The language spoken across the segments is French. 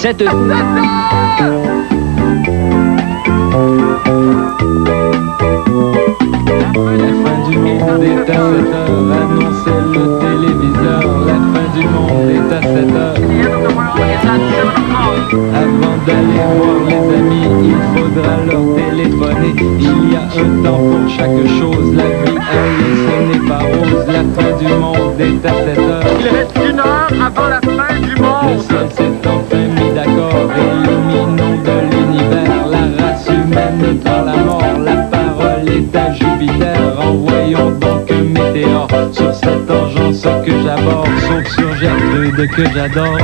Cette... La fin du monde est à 7 heures, annonçait le téléviseur. La fin du monde est à 7 heures. Avant d'aller voir les amis, il faudra leur téléphoner. Il y a un temps pour chaque chose, la vie elle, ce n'est pas rose. La fin du monde est à 7 heures. Il reste 1 heure avant la fin du monde. Le ciel s'est enfin mis d'accord, éliminons de l'univers la race humaine par la mort. La parole est à Jupiter, envoyons donc un météore sur cette engeance que j'aborde, sauf sur Gertrude que j'adore.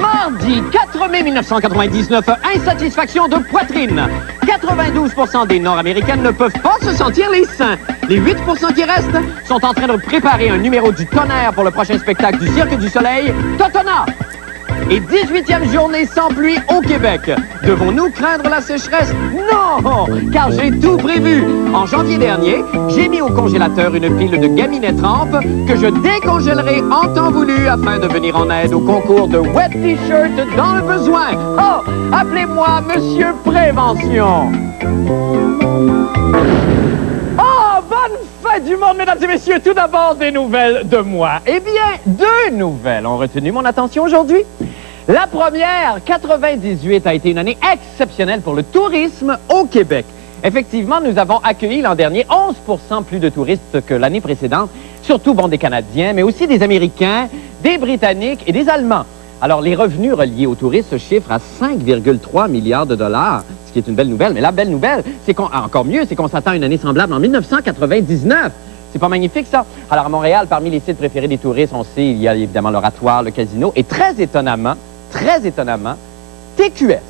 Mardi 4 mai 1999, insatisfaction de poitrine. 92% des Nord-Américaines ne peuvent pas se sentir les seins. Les 8% qui restent sont en train de préparer un numéro du tonnerre pour le prochain spectacle du Cirque du Soleil, Totona. Et 18e journée sans pluie au Québec. Devons-nous craindre la sécheresse? Non! Car j'ai tout prévu. En janvier dernier, j'ai mis au congélateur une pile de Gaminet trempe que je décongèlerai en temps voulu afin de venir en aide au concours de Wet T-shirt dans le besoin. Oh! Appelez-moi Monsieur Prévention. Oh! Bonne fête du monde, mesdames et messieurs. Tout d'abord, des nouvelles de moi. Eh bien, 2 nouvelles ont retenu mon attention aujourd'hui. La première, 98 a été une année exceptionnelle pour le tourisme au Québec. Effectivement, nous avons accueilli l'an dernier 11% plus de touristes que l'année précédente, surtout des Canadiens, mais aussi des Américains, des Britanniques et des Allemands. Alors, les revenus reliés au tourisme se chiffrent à 5,3 milliards de dollars, ce qui est une belle nouvelle. Mais la belle nouvelle, c'est encore mieux, c'est qu'on s'attend à une année semblable en 1999. C'est pas magnifique, ça? Alors, à Montréal, parmi les sites préférés des touristes, on sait, il y a évidemment l'Oratoire, le casino, et très étonnamment, TQS.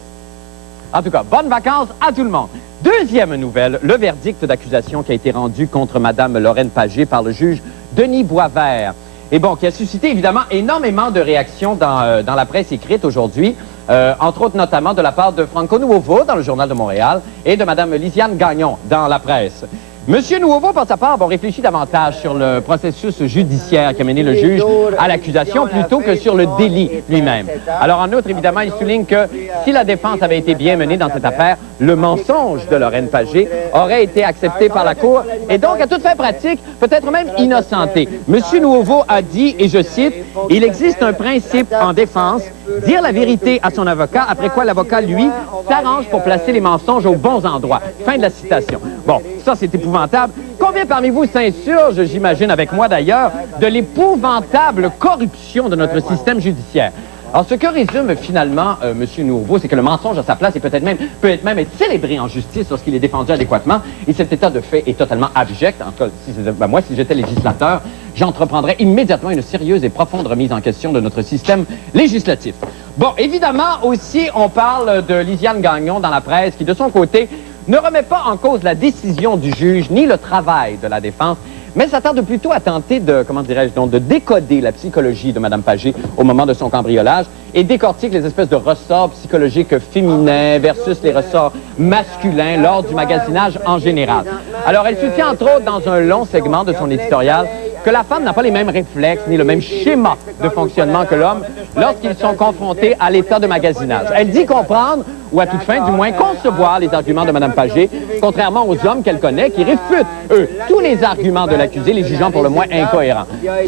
En tout cas, bonnes vacances à tout le monde. Deuxième nouvelle, le verdict d'accusation qui a été rendu contre Mme Lorraine Pagé par le juge Denis Boisvert. Et qui a suscité évidemment énormément de réactions dans la presse écrite aujourd'hui, entre autres notamment de la part de Franco Nuovo dans le Journal de Montréal et de Mme Lisiane Gagnon dans la presse. Monsieur Nuovo, pour sa part, réfléchit davantage sur le processus judiciaire qui a mené le juge à l'accusation plutôt que sur le délit lui-même. Alors, en outre, évidemment, il souligne que si la défense avait été bien menée dans cette affaire, le mensonge de Lorraine Pagé aurait été accepté par la Cour et donc, à toute fin pratique, peut-être même innocenté. Monsieur Nuovo a dit, et je cite, « Il existe un principe en défense, dire la vérité à son avocat, après quoi l'avocat, lui, s'arrange pour placer les mensonges aux bons endroits. » Fin de la citation. Bon, ça, c'est épouvantable. Combien parmi vous s'insurgent, j'imagine avec moi d'ailleurs, de l'épouvantable corruption de notre système judiciaire? Alors, ce que résume finalement M. Nuovo, c'est que le mensonge à sa place peut être même être célébré en justice lorsqu'il est défendu adéquatement. Et cet état de fait est totalement abject. En tout cas, moi, si j'étais législateur, j'entreprendrais immédiatement une sérieuse et profonde remise en question de notre système législatif. Bon, évidemment, aussi, on parle de Lisiane Gagnon dans la presse qui, de son côté, ne remet pas en cause la décision du juge ni le travail de la défense, mais s'attarde plutôt à tenter de, de décoder la psychologie de Mme Pagé au moment de son cambriolage et décortique les espèces de ressorts psychologiques féminins versus les ressorts masculins lors du magasinage en général. Alors, elle soutient entre autres dans un long segment de son éditorial que la femme n'a pas les mêmes réflexes ni le même schéma de fonctionnement que l'homme lorsqu'ils sont confrontés à l'état de magasinage. Elle dit comprendre, ou à toute fin, du moins, concevoir les arguments de Mme Pagé, contrairement aux hommes qu'elle connaît, qui réfutent, eux, tous les arguments de l'accusé, les jugeant pour le moins incohérents.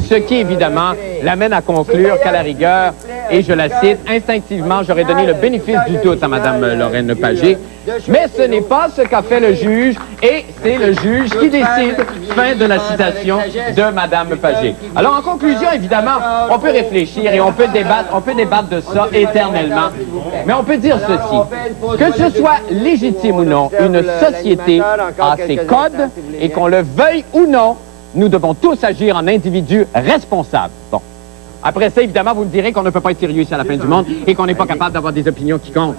Ce qui, évidemment, l'amène à conclure qu'à la rigueur, et je la cite, instinctivement, j'aurais donné le bénéfice du doute à Mme Lorraine Pagé, mais ce n'est pas ce qu'a fait le juge, et c'est le juge qui décide. Fin de la citation de Mme Pagé. Alors, en conclusion, évidemment, on peut réfléchir et on peut débattre de ça éternellement, mais on peut dire ceci, que ce soit légitime ou non, une société a ses codes, et qu'on le veuille ou non, nous devons tous agir en individus responsables. Bon. Après ça, évidemment, vous me direz qu'on ne peut pas être sérieux ici à la fin du monde et qu'on n'est pas capable d'avoir des opinions qui comptent.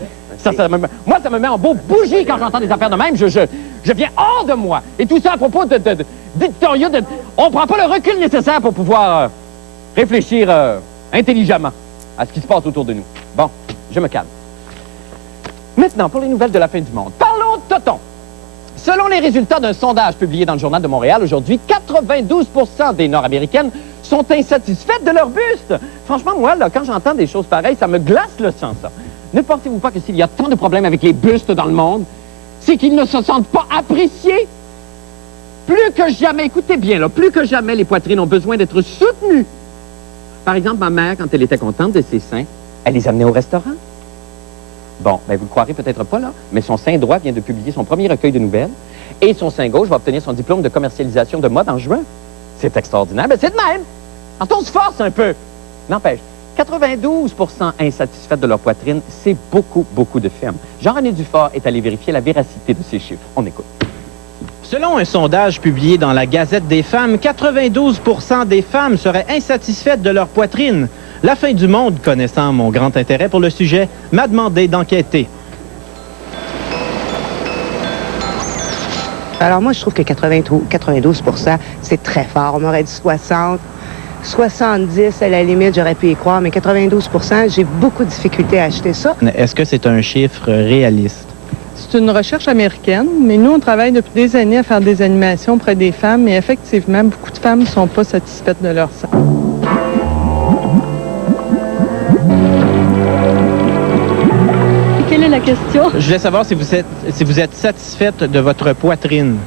Moi, ça me met en beau bougie quand j'entends des affaires de même. Je viens hors de moi. Et tout ça à propos d'éditoriaux. On ne prend pas le recul nécessaire pour pouvoir réfléchir intelligemment à ce qui se passe autour de nous. Bon, je me calme. Maintenant, pour les nouvelles de la fin du monde. Parlons de Toton. Selon les résultats d'un sondage publié dans le Journal de Montréal aujourd'hui, 92% des Nord-Américaines sont insatisfaites de leur buste. Franchement, moi, là, quand j'entends des choses pareilles, ça me glace le sang, ça. Ne pensez-vous pas que s'il y a tant de problèmes avec les bustes dans le monde, c'est qu'ils ne se sentent pas appréciés? Plus que jamais, écoutez bien, là, plus que jamais, les poitrines ont besoin d'être soutenues. Par exemple, ma mère, quand elle était contente de ses seins, elle les amenait au restaurant. Bon, ben vous le croirez peut-être pas, là, mais son sein droit vient de publier son premier recueil de nouvelles et son sein gauche va obtenir son diplôme de commercialisation de mode en juin. C'est extraordinaire, mais c'est de même. Quand on se force un peu. N'empêche, 92% insatisfaites de leur poitrine, c'est beaucoup, beaucoup de femmes. Jean-René Dufort est allé vérifier la véracité de ces chiffres. On écoute. Selon un sondage publié dans la Gazette des femmes, 92% des femmes seraient insatisfaites de leur poitrine. La fin du monde, connaissant mon grand intérêt pour le sujet, m'a demandé d'enquêter. Alors moi, je trouve que 92%, c'est très fort. On m'aurait dit 60, 70 à la limite, j'aurais pu y croire, mais 92%, j'ai beaucoup de difficultés à acheter ça. Est-ce que c'est un chiffre réaliste? C'est une recherche américaine, mais nous, on travaille depuis des années à faire des animations auprès des femmes, et effectivement, beaucoup de femmes ne sont pas satisfaites de leur sein. Quelle est la question? Je voulais savoir si vous êtes satisfaite de votre poitrine.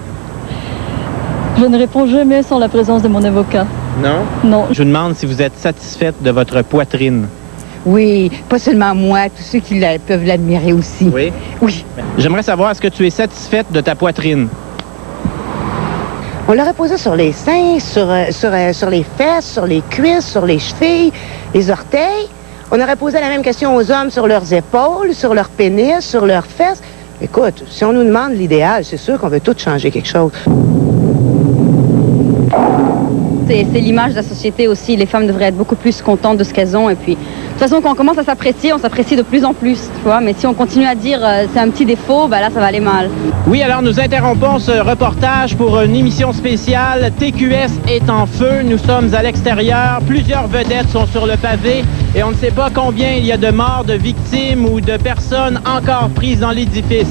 Je ne réponds jamais sans la présence de mon avocat. Non? Non. Je vous demande si vous êtes satisfaite de votre poitrine. Oui, pas seulement moi, tous ceux qui peuvent l'admirer aussi. Oui? Oui. J'aimerais savoir, est-ce que tu es satisfaite de ta poitrine? On l'aurait posé sur les seins, sur les fesses, sur les cuisses, sur les chevilles, les orteils. On aurait posé la même question aux hommes sur leurs épaules, sur leur pénis, sur leurs fesses. Écoute, si on nous demande l'idéal, c'est sûr qu'on veut tout changer quelque chose. C'est l'image de la société aussi. Les femmes devraient être beaucoup plus contentes de ce qu'elles ont. Et puis, de toute façon, quand on commence à s'apprécier, on s'apprécie de plus en plus, tu vois. Mais si on continue à dire c'est un petit défaut, ben là, ça va aller mal. Oui, alors nous interrompons ce reportage pour une émission spéciale. TQS est en feu. Nous sommes à l'extérieur. Plusieurs vedettes sont sur le pavé et on ne sait pas combien il y a de morts, de victimes ou de personnes encore prises dans l'édifice.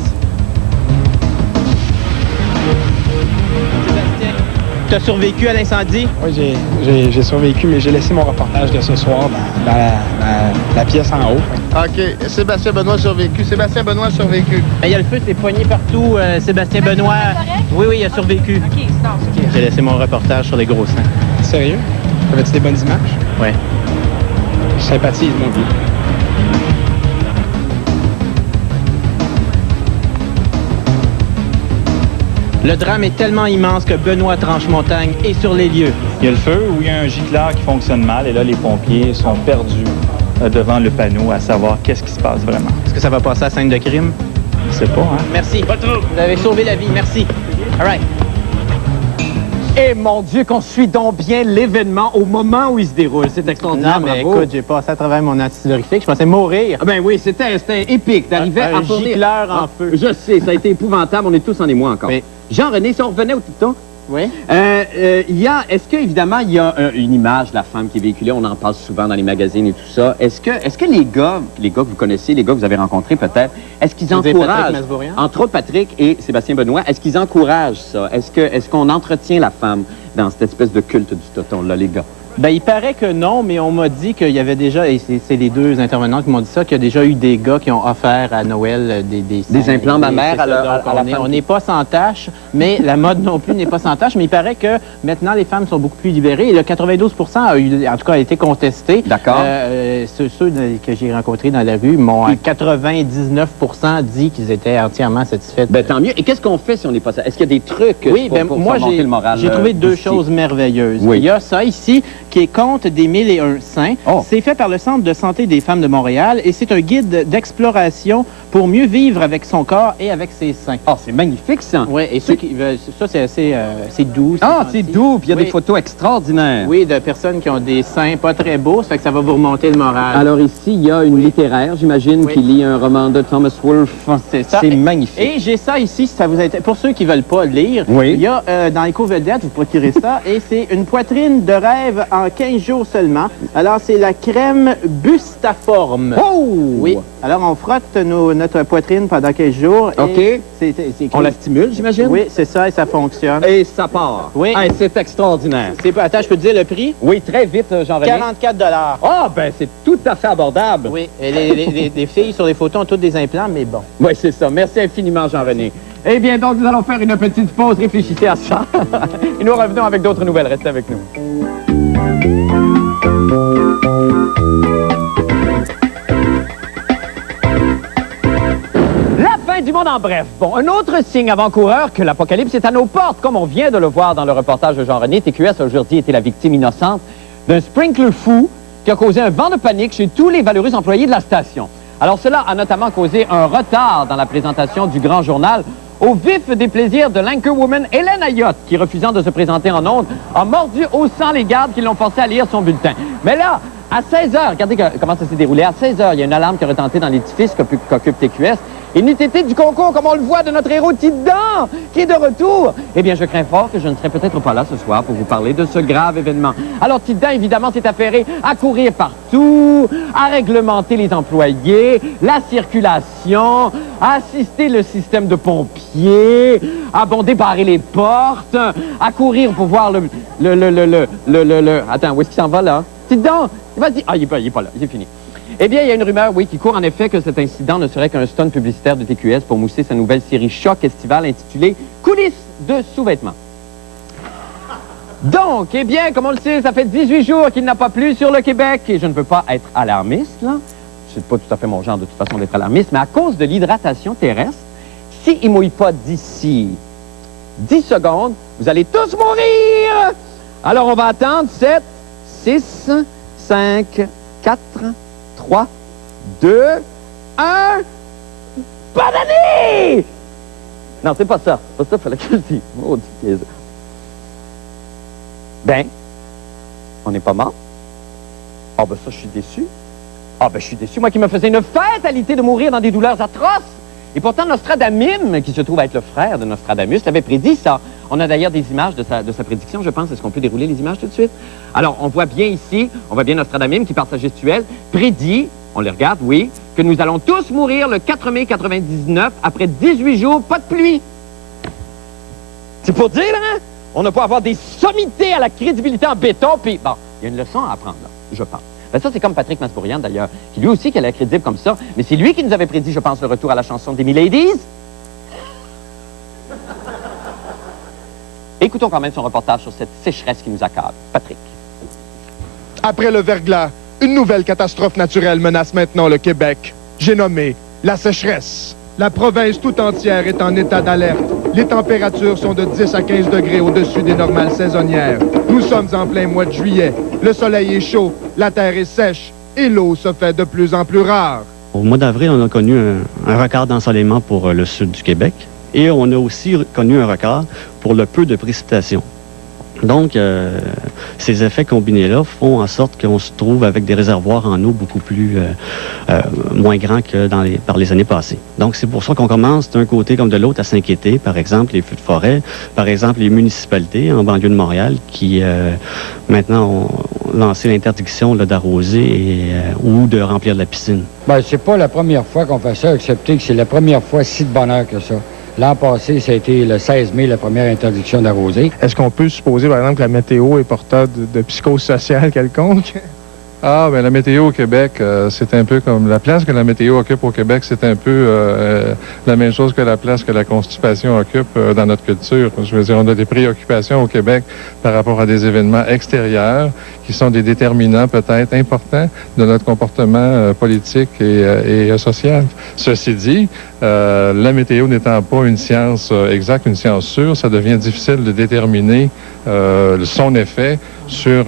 Tu as survécu à l'incendie? Oui, j'ai survécu, mais j'ai laissé mon reportage de ce soir dans la pièce en haut. OK. Sébastien Benoît a survécu. Sébastien Benoît a survécu. Il y a le feu, c'est poigné partout. Sébastien Benoît. Oui, il a survécu. OK, c'est J'ai laissé mon reportage sur les gros seins. Sérieux? Avais-tu des bonnes images? Oui. Je sympathise, mon vieux. Le drame est tellement immense que Benoît Tranche-Montagne est sur les lieux. Il y a le feu où il y a un gicleur qui fonctionne mal et là, les pompiers sont perdus devant le panneau à savoir qu'est-ce qui se passe vraiment. Est-ce que ça va passer à scène de crime? Je sais pas, hein? Merci. Vous avez sauvé la vie, merci. All right. Et mon Dieu, qu'on suit donc bien l'événement au moment où il se déroule. C'est extraordinaire, Non, mais bravo. écoute, j'ai passé à travers mon antisidorifique. Je pensais mourir. Ah ben oui, c'était épique. T'arrivais à fournir... gicleur en feu. Je sais, ça a été épouvantable. On est tous en émoi encore. Oui. Jean-René, si on revenait au Titon, Oui? est-ce qu'évidemment, il y a une image de la femme qui est véhiculée, on en parle souvent dans les magazines et tout ça. Est-ce que les gars que vous connaissez, les gars que vous avez rencontrés peut-être, est-ce qu'ils encouragent, entre autres Patrick et Sébastien Benoît, est-ce qu'ils encouragent ça? Est-ce qu'on entretient la femme dans cette espèce de culte du toton-là, les gars? Ben, il paraît que non, mais on m'a dit qu'il y avait déjà, et c'est les deux intervenants qui m'ont dit ça, qu'il y a déjà eu des gars qui ont offert à Noël des implants mammaires à la femme. On n'est pas sans tâche, mais la mode non plus n'est pas sans tâche. Mais il paraît que maintenant, les femmes sont beaucoup plus libérées. Et le 92% a été contesté. D'accord. Ceux que j'ai rencontrés dans la rue m'ont à 99% dit qu'ils étaient entièrement satisfaits. Ben, tant mieux. Et qu'est-ce qu'on fait si on n'est pas ça? Est-ce qu'il y a des trucs pour moi, monter le moral? J'ai trouvé deux choses merveilleuses. Oui. Il y a ça ici, qui est Compte des 1001 seins. Oh. C'est fait par le Centre de santé des femmes de Montréal et c'est un guide d'exploration pour mieux vivre avec son corps et avec ses seins. Ah, c'est magnifique, ça. Oui, et ceux qui veulent, ça, c'est assez, c'est doux. Ah, c'est doux, puis il y a des photos extraordinaires. Oui, de personnes qui ont des seins pas très beaux, ça fait que ça va vous remonter le moral. Alors ici, il y a une littéraire, j'imagine, qui lit un roman de Thomas Wolfe. C'est ça. C'est magnifique. Et j'ai ça ici, si ça vous intéresse. Pour ceux qui veulent pas lire, oui. Il y a dans Éco-Vedette, vous procurez ça, et c'est une poitrine de rêve en dans 15 jours seulement. Alors, c'est la crème Bustaform. Oh! Oui. Alors, on frotte notre poitrine pendant 15 jours. OK. On la stimule, j'imagine? Oui, c'est ça, et ça fonctionne. Et ça part. Oui. Hey, c'est extraordinaire. Attends, je peux te dire le prix? Oui, très vite, Jean-René. 44 $. Ah, ben c'est tout à fait abordable. Oui, et les filles sur les photos ont toutes des implants, mais bon. Oui, c'est ça. Merci infiniment, Jean-René. Eh bien, donc, nous allons faire une petite pause. Réfléchissez à ça. Et nous revenons avec d'autres nouvelles. Restez avec nous. La fin du monde en bref. Bon, un autre signe avant-coureur que l'apocalypse est à nos portes, comme on vient de le voir dans le reportage de Jean-René. TQS a aujourd'hui été la victime innocente d'un sprinkler fou qui a causé un vent de panique chez tous les valeureux employés de la station. Alors, cela a notamment causé un retard dans la présentation du Grand Journal au vif des plaisirs de l'anchorwoman Hélène Ayotte, qui, refusant de se présenter en ondes, a mordu au sang les gardes qui l'ont forcé à lire son bulletin. Mais là, à 16 h, regardez comment ça s'est déroulé. À 16 h, il y a une alarme qui a retenté dans l'édifice qu'occupe TQS. Il n'eût été du concours, comme on le voit, de notre héros Tiddan, qui est de retour. Eh bien, je crains fort que je ne serai peut-être pas là ce soir pour vous parler de ce grave événement. Alors, Tiddan, évidemment, s'est affairé à courir partout, à réglementer les employés, la circulation, à assister le système de pompiers, à débarrer les portes, à courir pour voir Attends, où est-ce qu'il s'en va, là? Tiddan, vas-y. Ah, il est pas là, c'est fini. Eh bien, il y a une rumeur, oui, qui court en effet que cet incident ne serait qu'un stunt publicitaire de TQS pour mousser sa nouvelle série choc estivale intitulée « Coulisses de sous-vêtements ». Donc, eh bien, comme on le sait, ça fait 18 jours qu'il n'a pas plu sur le Québec. Et je ne veux pas être alarmiste, là. C'est pas tout à fait mon genre, de toute façon, d'être alarmiste. Mais à cause de l'hydratation terrestre, s'il ne mouille pas d'ici 10 secondes, vous allez tous mourir! Alors, on va attendre 7, 6, 5, 4... 3, 2, 1... Bonne année! Non, c'est pas ça. C'est pas ça, fallait que je le dise. Maudit piège. Ben, on n'est pas mort. Ah, ben ça, je suis déçu. Ah, ben je suis déçu. Moi qui me faisais une fatalité de mourir dans des douleurs atroces. Et pourtant, Nostradamim, qui se trouve être le frère de Nostradamus, avait prédit ça. On a d'ailleurs des images de sa prédiction, je pense. Est-ce qu'on peut dérouler les images tout de suite? Alors, on voit bien ici, on voit bien Nostradamim qui, par sa gestuelle, prédit, on les regarde, oui, que nous allons tous mourir le 4 mai 99 après 18 jours, pas de pluie. C'est pour dire, hein? On n'a pas avoir des sommités à la crédibilité en béton, puis bon, il y a une leçon à apprendre, là, je pense. Ben ça, c'est comme Patrick Masbourian, d'ailleurs, qui lui aussi qui a l'air crédible comme ça, mais c'est lui qui nous avait prédit, je pense, le retour à la chanson des Miladies. Écoutons quand même son reportage sur cette sécheresse qui nous accable. Patrick. Après le verglas, une nouvelle catastrophe naturelle menace maintenant le Québec. J'ai nommé la sécheresse. La province tout entière est en état d'alerte. Les températures sont de 10 à 15 degrés au-dessus des normales saisonnières. Nous sommes en plein mois de juillet. Le soleil est chaud, la terre est sèche et l'eau se fait de plus en plus rare. Au mois d'avril, on a connu un record d'ensoleillement pour le sud du Québec et on a aussi connu un record pour le peu de précipitations. Donc, ces effets combinés-là font en sorte qu'on se trouve avec des réservoirs en eau beaucoup plus moins grands que par les années passées. Donc, c'est pour ça qu'on commence d'un côté comme de l'autre à s'inquiéter. Par exemple, les feux de forêt, par exemple, les municipalités en banlieue de Montréal qui, maintenant, ont lancé l'interdiction d'arroser ou de remplir de la piscine. Bien, c'est pas la première fois qu'on fait ça, excepté que c'est la première fois si de bonheur que ça. L'an passé, ça a été le 16 mai, la première interdiction d'arroser. Est-ce qu'on peut supposer, par exemple, que la météo est porteur de psychose sociale quelconque? Ah, bien, la météo au Québec, c'est un peu comme la place que la météo occupe au Québec, c'est un peu la même chose que la place que la constipation occupe dans notre culture. Je veux dire, on a des préoccupations au Québec par rapport à des événements extérieurs qui sont des déterminants peut-être importants de notre comportement politique et social. Ceci dit, la météo n'étant pas une science exacte, une science sûre, ça devient difficile de déterminer son effet sur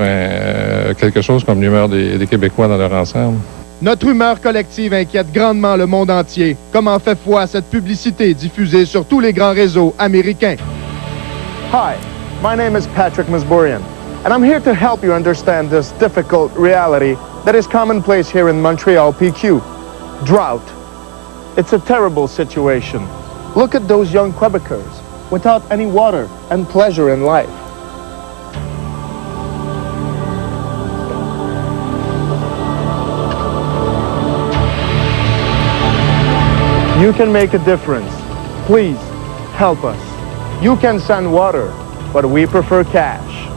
quelque chose comme l'humeur des Québécois dans leur ensemble. Notre humeur collective inquiète grandement le monde entier. Comment fait foi cette publicité diffusée sur tous les grands réseaux américains? Hi, my name is Patrick Masbourian, and I'm here to help you understand this difficult reality that is commonplace here in Montreal, PQ. Drought. It's a terrible situation. Look at those young Quebecers without any water and pleasure in life. You can make a difference. Please, help us. You can send water, but we prefer cash.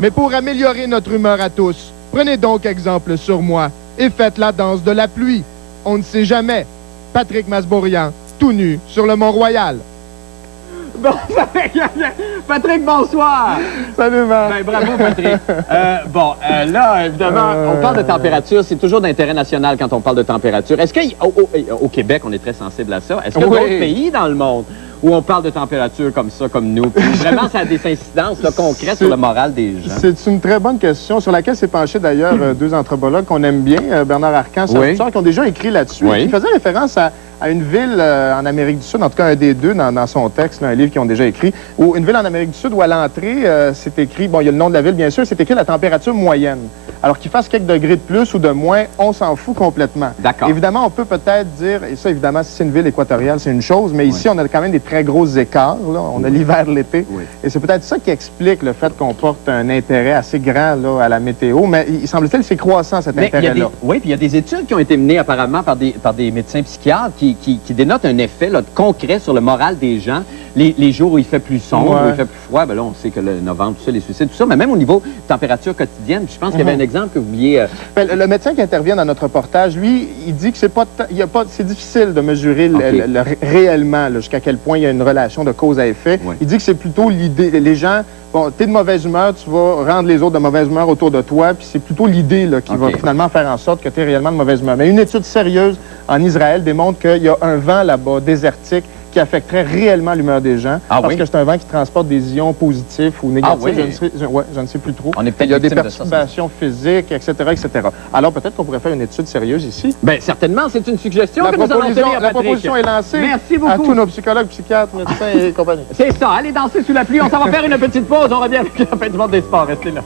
Mais pour améliorer notre humeur à tous, prenez donc exemple sur moi et faites la danse de la pluie. On ne sait jamais. Patrick Masbourian, tout nu sur le Mont-Royal. Bon, Patrick, bonsoir! Salut, man! Ben, bravo, Patrick. Là, évidemment, on parle de température. C'est toujours d'intérêt national quand on parle de température. Est-ce qu'au Québec, on est très sensible à ça? Est-ce qu'il y a d'autres pays dans le monde où on parle de température comme ça, comme nous? Puis vraiment, ça a des incidences concrètes sur le moral des gens. C'est une très bonne question sur laquelle s'est penché d'ailleurs deux anthropologues qu'on aime bien, Bernard Arcan, qui ont déjà écrit là-dessus. Ils faisaient référence à une ville en Amérique du Sud, en tout cas un des deux dans son texte, là, un livre qu'ils ont déjà écrit, où une ville en Amérique du Sud où à l'entrée, c'est écrit, bon, il y a le nom de la ville bien sûr, c'est écrit la température moyenne. Alors qu'il fasse quelques degrés de plus ou de moins, on s'en fout complètement. D'accord. Évidemment, on peut peut-être dire, et ça évidemment, si c'est une ville équatoriale, c'est une chose, mais ici, on a quand même des très gros écarts. Là. On a l'hiver, l'été. Et c'est peut-être ça qui explique le fait qu'on porte un intérêt assez grand là, à la météo. Mais il semble-t-il que c'est croissant, cet intérêt-là. Oui, puis il y a des études qui ont été menées apparemment par des médecins psychiatres qui dénotent un effet là, concret sur le moral des gens. Les jours où il fait plus sombre, où il fait plus froid, ben là, on sait que le novembre, tout ça, les suicides, tout ça, mais même au niveau température quotidienne, je pense qu'il y avait un exemple que vous vouliez... Le médecin qui intervient dans notre reportage, lui, il dit que c'est difficile de mesurer réellement jusqu'à quel point il y a une relation de cause à effet. Il dit que c'est plutôt l'idée, les gens, bon, t'es de mauvaise humeur, tu vas rendre les autres de mauvaise humeur autour de toi, puis c'est plutôt l'idée qui va finalement faire en sorte que tu es réellement de mauvaise humeur. Mais une étude sérieuse en Israël démontre qu'il y a un vent là-bas, désertique, qui affecterait réellement l'humeur des gens. Parce que c'est un vent qui transporte des ions positifs ou négatifs. Je ne sais plus trop. Il y a des perturbations physiques, etc., etc. Alors peut-être qu'on pourrait faire une étude sérieuse ici. Bien, certainement, c'est une suggestion que nous allons donner à Patrick. La proposition est lancée. Merci beaucoup. À tous nos psychologues, psychiatres, médecins et compagnie. C'est ça. Allez danser sous la pluie. On s'en va faire une petite pause. On revient avec la fin du monde des sports. Restez là.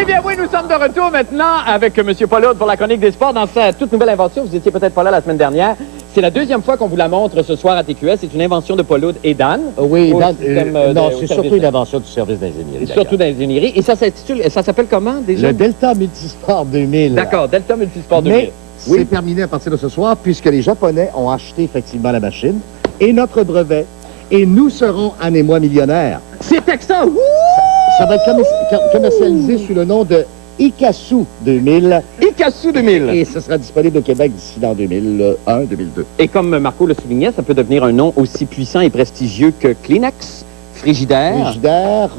Eh bien oui, nous sommes de retour maintenant avec M. Paul pour la chronique des sports dans sa toute nouvelle invention. Vous étiez peut-être pas là la semaine dernière. C'est la deuxième fois qu'on vous la montre ce soir à TQS. C'est une invention de Paul et d'Anne. Oui, non, c'est surtout une invention du service d'ingénierie. Surtout d'ingénierie. Et ça s'appelle comment déjà? Le Delta Multisport 2000. D'accord, Delta Multisport 2000. Mais c'est terminé à partir de ce soir puisque les Japonais ont acheté effectivement la machine et notre brevet. Et nous serons, Anne et moi, millionnaires. C'est extra! Ça va être commercialisé sous le nom de Ikasu 2000. Ikasu 2000. Et ce sera disponible au Québec d'ici dans 2001-2002. Et comme Marco le soulignait, ça peut devenir un nom aussi puissant et prestigieux que Kleenex, Frigidaire. Frigidaire,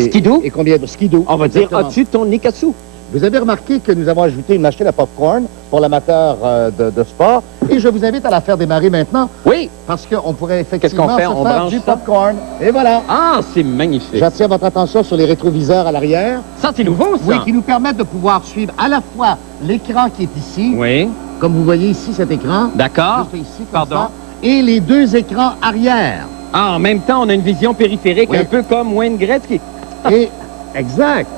Skidoo. Et combien de Skidoo? On va dire, as-tu ton Ikasu? Vous avez remarqué que nous avons ajouté une machine à popcorn pour l'amateur de sport. Et je vous invite à la faire démarrer maintenant. Oui. Parce qu'on pourrait effectivement se faire du popcorn. Et voilà. Ah, c'est magnifique. J'attire votre attention sur les rétroviseurs à l'arrière. Ça, c'est nouveau, ça? Oui, qui nous permettent de pouvoir suivre à la fois l'écran qui est ici. Oui. Comme vous voyez ici, cet écran. D'accord. Juste ici, comme ça. Et les deux écrans arrière. Ah, en même temps, on a une vision périphérique, un peu comme Wayne Gretzky. Et, exact.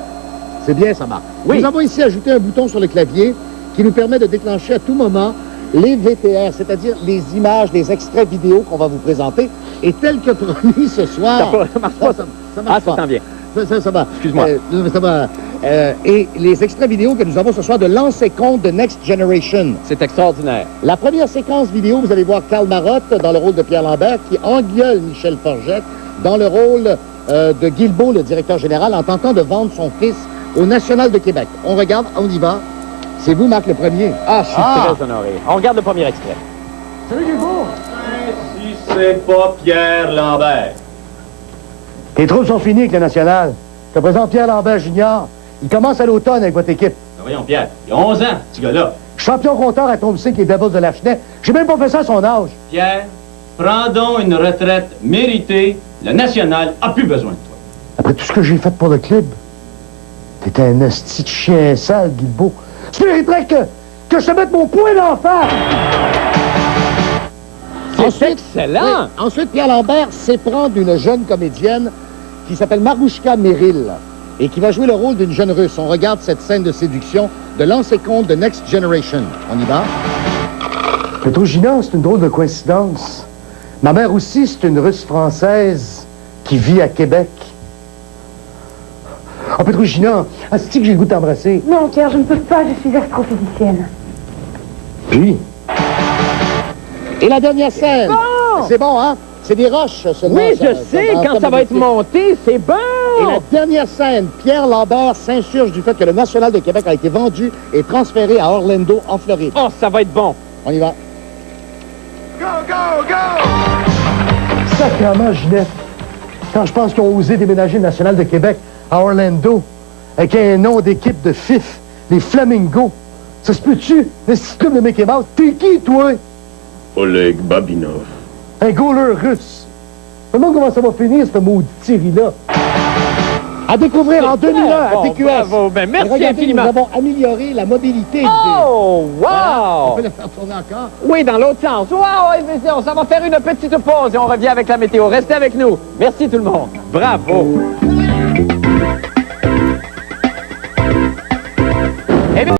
C'est bien, ça marche. Oui. Nous avons ici ajouté un bouton sur le clavier qui nous permet de déclencher à tout moment les VTR, c'est-à-dire les images, les extraits vidéo qu'on va vous présenter. Et tel que promis ce soir... Ça marche pas. Ça marche pas. Ça s'en vient. Ça va. Excuse-moi. Ça va. Et les extraits vidéo que nous avons ce soir de Lancer compte de Next Generation. C'est extraordinaire. La première séquence vidéo, vous allez voir Karl Marotte dans le rôle de Pierre Lambert qui engueule Michel Forgette dans le rôle de Guilbeault, le directeur général, en tentant de vendre son fils au National de Québec. On regarde, on y va. C'est vous, Marc, le premier. Ah, je suis très honoré. On regarde le premier extrait. Salut, Guilbeault. Si c'est pas Pierre Lambert. Tes troubles sont finis avec le National. Je te présente Pierre Lambert Junior. Il commence à l'automne avec votre équipe. Ben voyons, Pierre, il a 11 ans, ce gars-là. Champion compteur à Tomsic et Devils de Lachenay. J'ai même pas fait ça à son âge. Pierre, prends donc une retraite méritée. Le National a plus besoin de toi. Après tout ce que j'ai fait pour le club, t'es un esti de chien sale, Guilbeault. Tu mériterais que je te mette mon poing d'en face! C'est excellent! Oui, ensuite, Pierre Lambert s'éprend d'une jeune comédienne qui s'appelle Marouchka Merrill et qui va jouer le rôle d'une jeune Russe. On regarde cette scène de séduction de Lancer compte de Next Generation. On y va? Petrogina, c'est une drôle de coïncidence. Ma mère aussi, c'est une Russe française qui vit à Québec. Oh, Petrouchina, est-ce que j'ai le goût de t'embrasser? Non, Pierre, je ne peux pas, je suis astrophysicienne. Oui. Et la dernière scène. Bon! C'est bon, hein? C'est des roches, seulement. Oui, je sais, quand ça va être monté, c'est bon! Et la dernière scène, Pierre Lambert s'insurge du fait que le National de Québec a été vendu et transféré à Orlando, en Floride. Oh, ça va être bon! On y va. Go, go, go! Sacrément, Ginette. Quand je pense qu'ils ont osé déménager le National de Québec à Orlando, avec un nom d'équipe de FIF, les Flamingos. Ça se peut-tu? Le club de Mickey Mouse. T'es qui, toi? Oleg Babinov. Un goaler russe. Je me demande comment ça va finir, cette maudite série-là. À découvrir en 2001 à TQS. Bravo. Ben, merci regardez, infiniment. Nous avons amélioré la mobilité. Oh, wow! Voilà. On peut le faire tourner encore. Oui, dans l'autre sens. Wow, ça va faire une petite pause et on revient avec la météo. Restez avec nous. Merci tout le monde. Bravo.